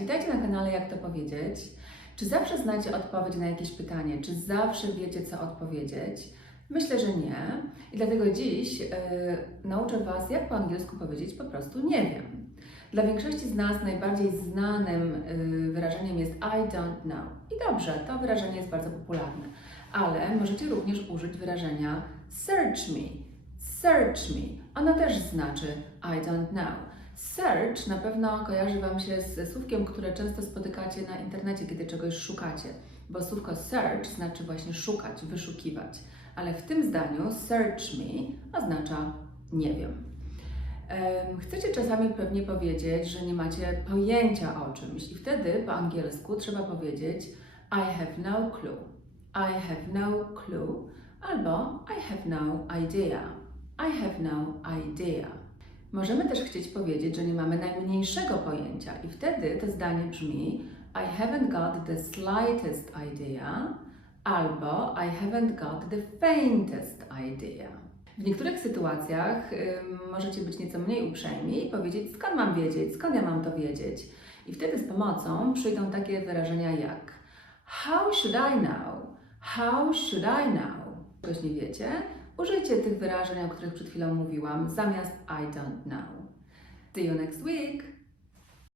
witajcie na kanale Jak to powiedzieć. Czy zawsze znacie odpowiedź na jakieś pytanie? Czy zawsze wiecie, co odpowiedzieć? Myślę, że nie. I dlatego dziś yy, nauczę Was, jak po angielsku powiedzieć po prostu nie wiem. Dla większości z nas najbardziej znanym yy, wyrażeniem jest I don't know. I dobrze, to wyrażenie jest bardzo popularne. Ale możecie również użyć wyrażenia search me. Search me. Ono też znaczy I don't know. Search na pewno kojarzy Wam się ze słówkiem, które często spotykacie na internecie, kiedy czegoś szukacie, bo słówko search znaczy właśnie szukać, wyszukiwać, ale w tym zdaniu search me oznacza nie wiem. Em, Chcecie czasami pewnie powiedzieć, że nie macie pojęcia o czymś, i wtedy po angielsku trzeba powiedzieć I have no clue. I have no clue albo I have no idea. I have no idea. Możemy też chcieć powiedzieć, że nie mamy najmniejszego pojęcia i wtedy to zdanie brzmi I haven't got the slightest idea albo I haven't got the faintest idea. W niektórych sytuacjach ym, możecie być nieco mniej uprzejmi i powiedzieć skąd mam wiedzieć, skąd ja mam to wiedzieć. I wtedy z pomocą przyjdą takie wyrażenia jak How should I know? How should I know? Czegoś nie wiecie? Użyjcie tych wyrażeń, o których przed chwilą mówiłam, zamiast I don't know. See you next week!